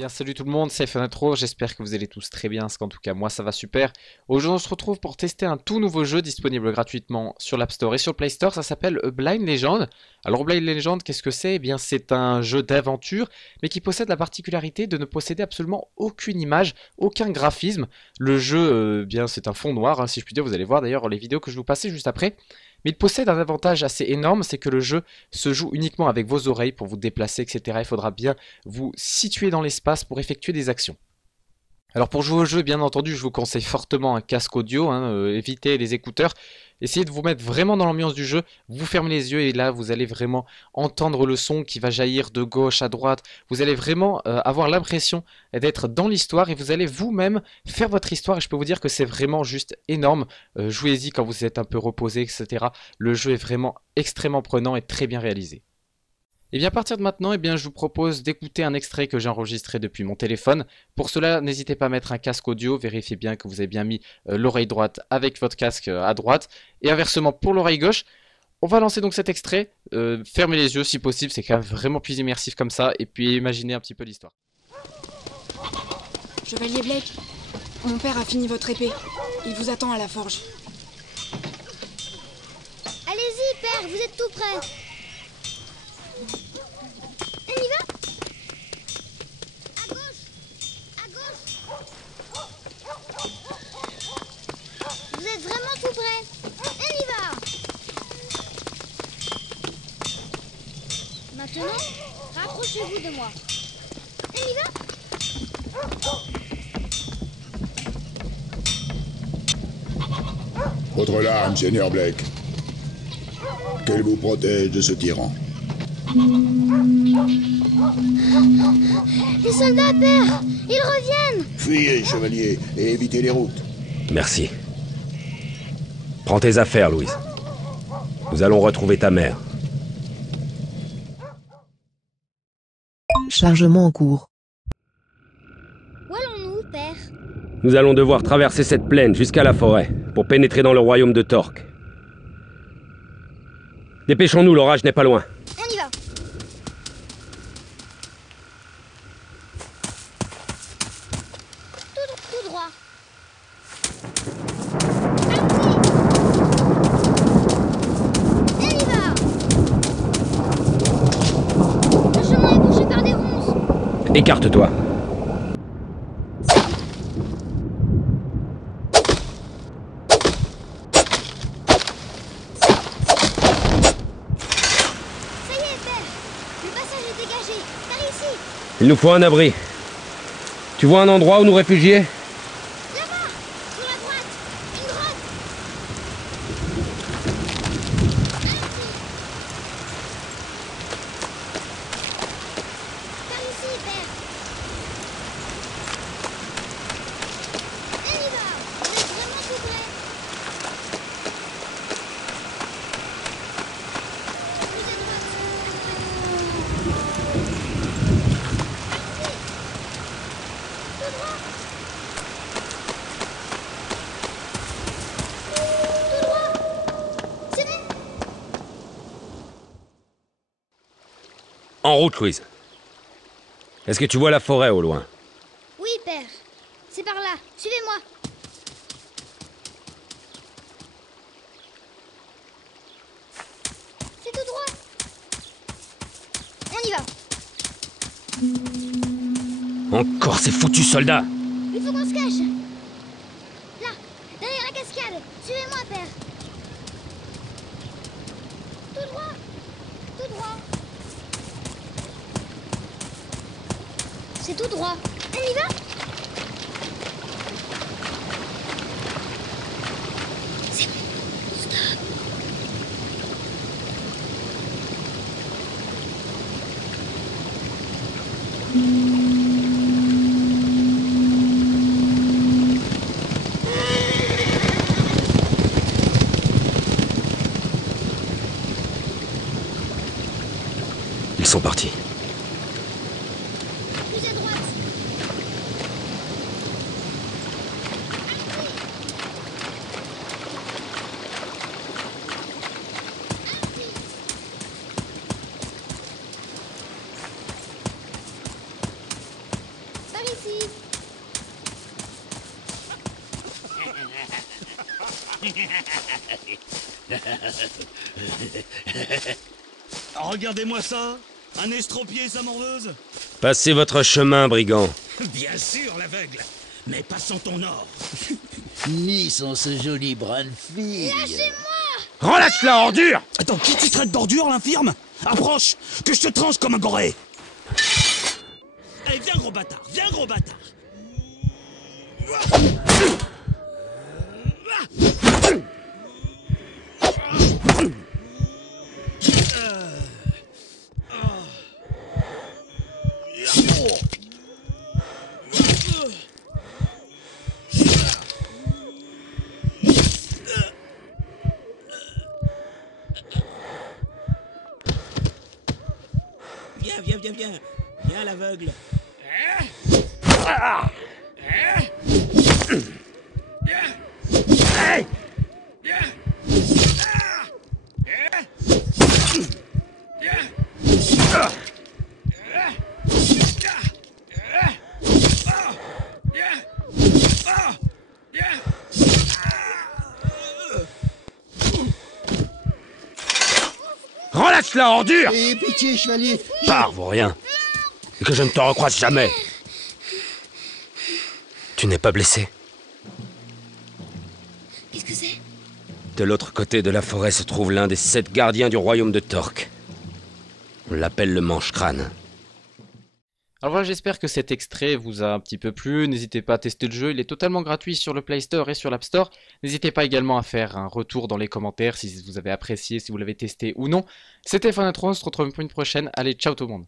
bien salut tout le monde, c'est Fenatro, j'espère que vous allez tous très bien, parce qu'en tout cas moi ça va super. Aujourd'hui on se retrouve pour tester un tout nouveau jeu disponible gratuitement sur l'App Store et sur le Play Store, ça s'appelle Blind Legend. Alors Blind Legend, qu'est-ce que c'est? Eh bien c'est un jeu d'aventure, mais qui possède la particularité de ne posséder absolument aucune image, aucun graphisme. Le jeu, bien c'est un fond noir, hein, si je puis dire, vous allez voir d'ailleurs les vidéos que je vais vous passer juste après. Mais il possède un avantage assez énorme, c'est que le jeu se joue uniquement avec vos oreilles pour vous déplacer, etc. Il faudra bien vous situer dans l'espace pour effectuer des actions. Alors pour jouer au jeu, bien entendu, je vous conseille fortement un casque audio, hein, évitez les écouteurs, essayez de vous mettre vraiment dans l'ambiance du jeu, vous fermez les yeux et là vous allez vraiment entendre le son qui va jaillir de gauche à droite, vous allez vraiment avoir l'impression d'être dans l'histoire et vous allez vous-même faire votre histoire et je peux vous dire que c'est vraiment juste énorme, jouez-y quand vous êtes un peu reposé, etc. Le jeu est vraiment extrêmement prenant et très bien réalisé. Et bien à partir de maintenant, je vous propose d'écouter un extrait que j'ai enregistré depuis mon téléphone. Pour cela, n'hésitez pas à mettre un casque audio, vérifiez bien que vous avez bien mis l'oreille droite avec votre casque à droite. Et inversement pour l'oreille gauche. On va lancer donc cet extrait, fermez les yeux si possible, c'est quand même vraiment plus immersif comme ça. Et puis imaginez un petit peu l'histoire. Chevalier Blake, mon père a fini votre épée. Il vous attend à la forge. Allez-y, père, vous êtes tout prêt. On y va? À gauche. À gauche. Vous êtes vraiment tout prêt. On y va. Maintenant, rapprochez-vous de moi. On y va? Votre lame, Seigneur Blake. Qu'elle vous protège de ce tyran. Les soldats, père, ils reviennent. Fuyez, chevalier, et évitez les routes. Merci. Prends tes affaires, Louise. Nous allons retrouver ta mère. Chargement en cours. Où allons-nous, père? Nous allons devoir traverser cette plaine jusqu'à la forêt pour pénétrer dans le royaume de Torque. Dépêchons-nous, l'orage n'est pas loin. On y va. Tout droit. Allons-y. On y va. Le chemin est bouché par des ronces. Écarte-toi. Ça y est, père. Le passage est dégagé. Par ici. Il nous faut un abri. Tu vois un endroit où nous réfugier? Là-bas. Sur la droite. Une grotte. Par ici, père. On y va. Vous êtes vraiment tout prêt. Plus à droite. Tout droit. Tout droit. C'est bon. En route, Louise. Est-ce que tu vois la forêt au loin? Oui, père. C'est par là. Suivez-moi. C'est tout droit. On y va. Encore ces foutus soldats! Il faut qu'on se cache. Là, derrière la cascade. Suivez-moi, père. Tout droit. Tout droit. C'est tout droit. On y va? C'est bon. Stop. Ils sont partis. Plus à droite. Regardez-moi ça. Un estropié et sa morveuse. Passez votre chemin, brigand. Bien sûr, l'aveugle. Mais passons ton or. Ni sans ce joli brin de fille. Relâche-la, ordure! Attends, qui tu traites d'ordure, l'infirme? Approche, que je te tranche comme un goré. Allez, viens, gros bâtard, viens, gros bâtard. Viens. Viens, l'aveugle. Relâche-la, ordure! Et pitié, chevalier. Pars, vaut rien. Et que je ne te recroise jamais. Tu n'es pas blessé? Qu'est-ce que c'est? De l'autre côté de la forêt se trouve l'un des 7 gardiens du royaume de Torque. On l'appelle le Mange-Crâne. Alors voilà, j'espère que cet extrait vous a un petit peu plu. N'hésitez pas à tester le jeu, il est totalement gratuit sur le Play Store et sur l'App Store. N'hésitez pas également à faire un retour dans les commentaires si vous avez apprécié, si vous l'avez testé ou non. C'était Fanatron, on se retrouve pour une prochaine. Allez, ciao tout le monde.